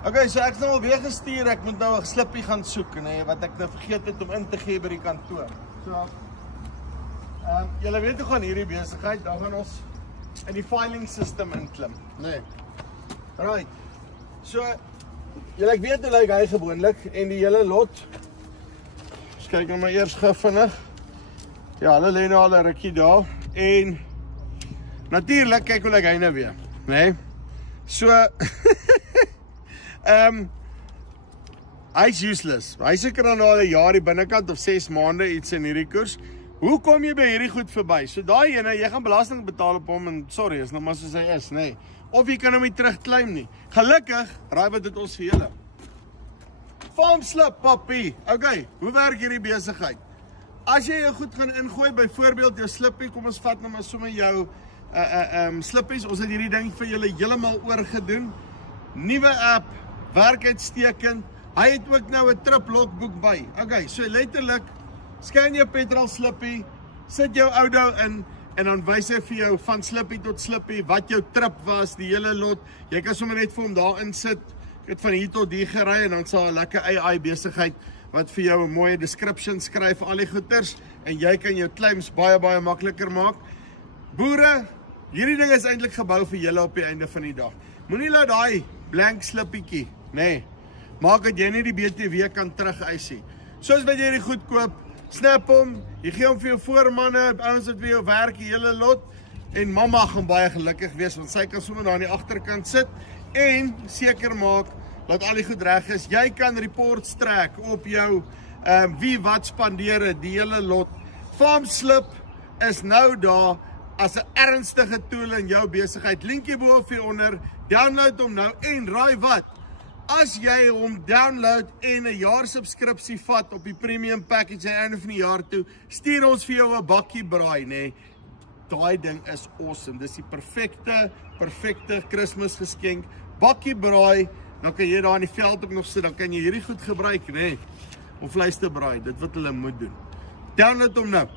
Okay, so ek is nou al weer gestuur, ek moet nou 'n slippie gaan soek, nee, wat ek nou vergeet het om in te gee by die kantoor. So, julle weet hoe gaan hierdie besigheid, dan gaan ons in die filing system inklim, nee. Right, so, julle ek weet hoe lyk hy gewoonlik, en die hele lot, ons kyk nou maar eers gou vinnig, ja, hulle lê nou al 'n rukkie daar, en natuurlik kyk hoe lyk hy nou weer, nee. So, hy's useless. Hy seker dan al 'n jaar die binnekant of 6 maande iets in hierdie koers. Hoe kom jy by hierdie goed verby? So daai ene, jy gaan belasting betaal op hom en sorry, is nou maar soos hy is, nê. Of jy kan hom nie terugklim nie. Gelukkig, raai wat dit ons vir julle. Farm slip, papi. Okay, hoe werk hierdie besigheid? As jy jou goed gaan ingooi, byvoorbeeld jou slippie, kom ons vat nou maar sommer jou slippies. Ons het hierdie ding vir julle heeltemal oorgedoen. Nuwe app, werk uitstekend. Hy het ook nou 'n trip logboek by. Okay, so letterlik scan jou petrol slippie, sit jou oudo in en dan wys hy vir jou van slippie tot slippie wat jou trip was, die hele lot. Jy kan sommer net vir hom daarin sit. Ek het van hier tot hier gery en dan sal 'n lekker AI besigheid wat vir jou 'n mooi description skryf al die goeders en jy kan jou claims baie makliker maak. Boere, hierdie ding is eintlik gebou vir julle op die einde van die dag. Moenie laat daai blank slippietjie, nee. Maak dat jy nie die BTW kan terugeis nie. Soos wat jy die goed koop, snap hom, jy gee hom vir jou voormanne, ouens wat vir jou werk, die hele lot, en mamma gaan baie gelukkig wees, want sy kan sommer daar aan die agterkant sit, en seker maak, dat al die goed reg is. Jy kan reports trek op jou, wie wat spandeer het, die hele lot. Farm slip is nou daar, as 'n ernstige tool in jou besigheid. Linkie bo of hieronder, download hom nou en raai wat? As jy hom download en 'n jaar subskripsie vat op die premium package aan die einde van die jaar toe, stuur ons vir jou 'n bakkie braai, nê. Daai ding is awesome. Dis die perfekte Kersfees geskenk. Bakkie braai, dan kan jy daar in die veld ook nog sit, dan kan jy hierdie goed gebruik, nê, om vleis te braai. Dit wat hulle moet doen. Download hom nou.